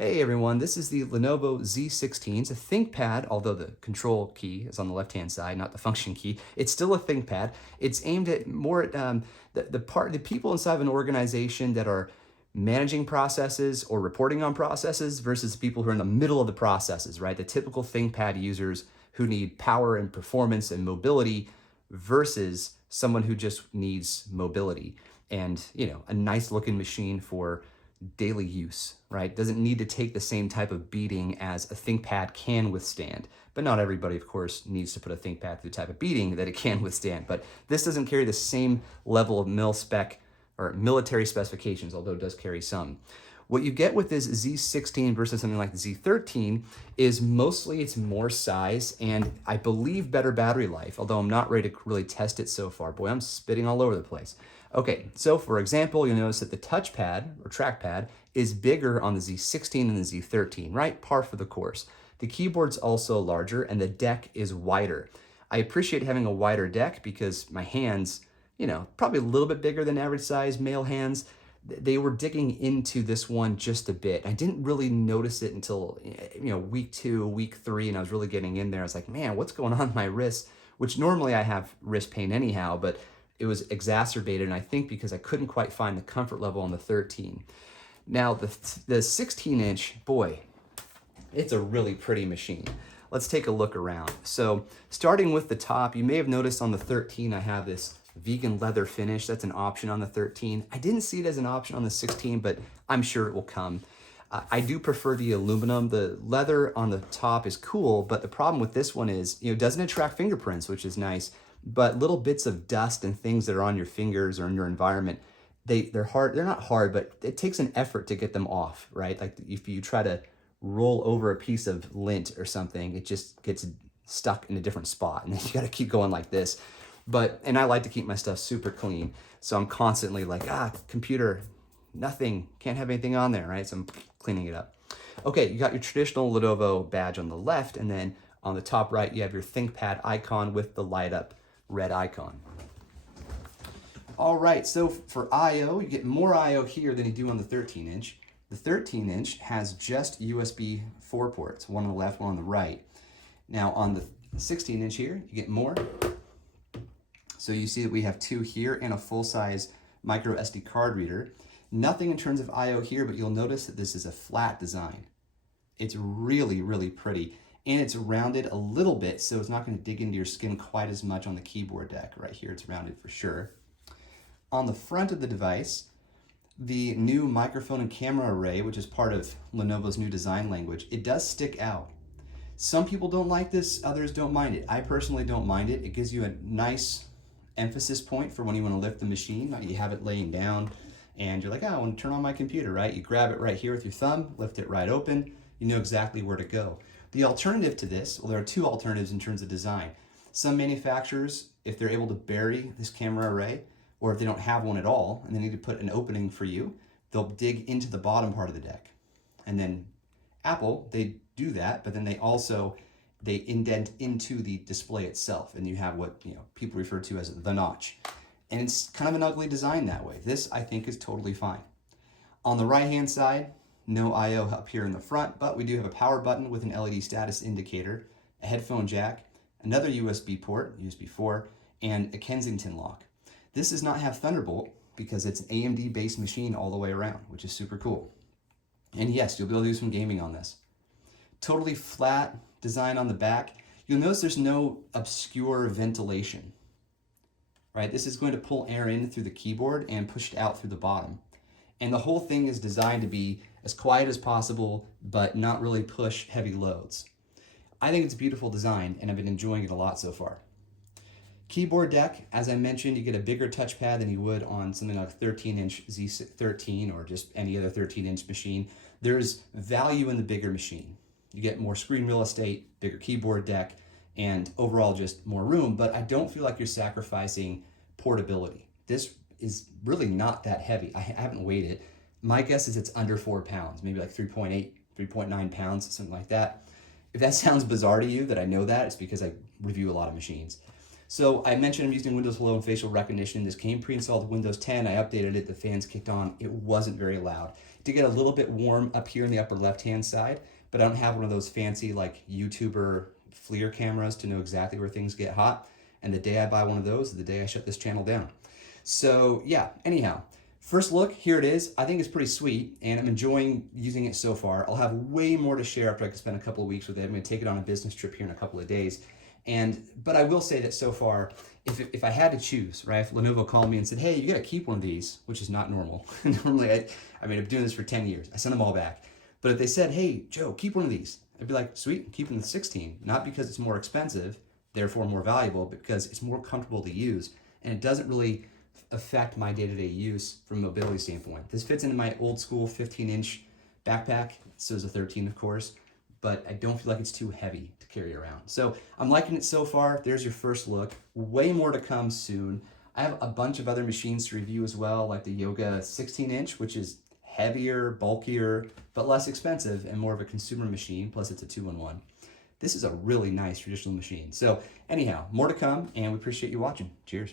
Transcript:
Hey everyone, this is the Lenovo Z16. It's a ThinkPad, although the control key is on the left-hand side, not the function key. It's still a ThinkPad. It's aimed at more at the people inside of an organization that are managing processes or reporting on processes versus people who are in the middle of the processes, right? The typical ThinkPad users who need power and performance and mobility versus someone who just needs mobility and, a nice looking machine for daily use, right? Doesn't need to take the same type of beating as a ThinkPad can withstand. But not everybody, of course, needs to put a ThinkPad through the type of beating that it can withstand. But this doesn't carry the same level of mil spec or military specifications, although it does carry some. What you get with this Z16 versus something like the Z13 is mostly it's more size and I believe better battery life, although I'm not ready to really test it so far. Boy, I'm spitting all over the place. Okay, so for example, you'll notice that the touchpad or trackpad is bigger on the Z16 and the Z13, right? Par for the course. The keyboard's also larger and the deck is wider. I appreciate having a wider deck because my hands, probably a little bit bigger than average size male hands. They were digging into this one just a bit. I didn't really notice it until, week 2, week 3, and I was really getting in there. I was like, man, what's going on with my wrists? Which normally I have wrist pain anyhow, but it was exacerbated, and I think because I couldn't quite find the comfort level on the 13. Now, the 16-inch, boy, it's a really pretty machine. Let's take a look around. So starting with the top, you may have noticed on the 13, I have this vegan leather finish. That's an option on the 13. I didn't see it as an option on the 16, but I'm sure it will come. I do prefer the aluminum. The leather on the top is cool, but the problem with this one is, it doesn't attract fingerprints, which is nice, but little bits of dust and things that are on your fingers or in your environment, they're hard. They're not hard, but it takes an effort to get them off, right? Like if you try to roll over a piece of lint or something, it just gets stuck in a different spot, and then you got to keep going like this. And I like to keep my stuff super clean, so I'm constantly like, computer, nothing, can't have anything on there, right? So I'm cleaning it up. Okay, you got your traditional Lenovo badge on the left, and then on the top right, you have your ThinkPad icon with the light up red icon. All right, so for I/O, you get more I/O here than you do on the 13-inch. The 13-inch has just USB 4 ports, one on the left, one on the right. Now on the 16-inch here, you get more. So you see that we have 2 here and a full-size micro SD card reader. Nothing in terms of I/O here, but you'll notice that this is a flat design. It's really, really pretty. And it's rounded a little bit, so it's not going to dig into your skin quite as much on the keyboard deck. Right here, it's rounded for sure. On the front of the device, the new microphone and camera array, which is part of Lenovo's new design language, it does stick out. Some people don't like this, others don't mind it. I personally don't mind it. It gives you a nice emphasis point for when you want to lift the machine. You have it laying down, and you're like, I want to turn on my computer, right? You grab it right here with your thumb, lift it right open. You know exactly where to go. The alternative to this, well, there are 2 alternatives in terms of design. Some manufacturers, if they're able to bury this camera array, or if they don't have one at all, and they need to put an opening for you, they'll dig into the bottom part of the deck. And then Apple, they do that, but then they indent into the display itself, and you have what people refer to as the notch. And it's kind of an ugly design that way. This, I think, is totally fine. On the right-hand side, no I/O up here in the front, but we do have a power button with an LED status indicator, a headphone jack, another USB port, USB 4, and a Kensington lock. This does not have Thunderbolt because it's an AMD-based machine all the way around, which is super cool. And yes, you'll be able to do some gaming on this. Totally flat design on the back. You'll notice there's no obscure ventilation, right? This is going to pull air in through the keyboard and push it out through the bottom. And the whole thing is designed to be as quiet as possible, but not really push heavy loads. I think it's a beautiful design, and I've been enjoying it a lot so far. Keyboard deck, as I mentioned, you get a bigger touchpad than you would on something like a 13-inch Z13 or just any other 13-inch machine. There's value in the bigger machine. You get more screen real estate, bigger keyboard deck, and overall just more room, but I don't feel like you're sacrificing portability. This is really not that heavy. I haven't weighed it. My guess is it's under 4 pounds, maybe like 3.8, 3.9 pounds, something like that. If that sounds bizarre to you that I know that, it's because I review a lot of machines. So I mentioned I'm using Windows Hello and facial recognition. This came pre-installed with Windows 10. I updated it, the fans kicked on. It wasn't very loud. It did get a little bit warm up here in the upper left-hand side, but I don't have one of those fancy like YouTuber FLIR cameras to know exactly where things get hot. And the day I buy one of those is the day I shut this channel down. So yeah, anyhow, first look, here it is. I think it's pretty sweet and I'm enjoying using it so far. I'll have way more to share after I can spend a couple of weeks with it. I'm gonna take it on a business trip here in a couple of days. But I will say that so far, if I had to choose, right, if Lenovo called me and said, hey, you gotta keep one of these, which is not normal. Normally, I mean, I've been doing this for 10 years. I send them all back. But if they said, hey, Joe, keep one of these, I'd be like, sweet, I'm keeping the 16. Not because it's more expensive, therefore more valuable, but because it's more comfortable to use. And it doesn't really affect my day-to-day use from a mobility standpoint. This fits into my old school 15-inch backpack. So is a 13, of course, but I don't feel like it's too heavy to carry around. So I'm liking it so far. There's your first look. Way more to come soon. I have a bunch of other machines to review as well, like the Yoga 16-inch, which is heavier, bulkier, but less expensive and more of a consumer machine, plus it's a 2-in-1. This is a really nice traditional machine. So anyhow, more to come, and we appreciate you watching. Cheers.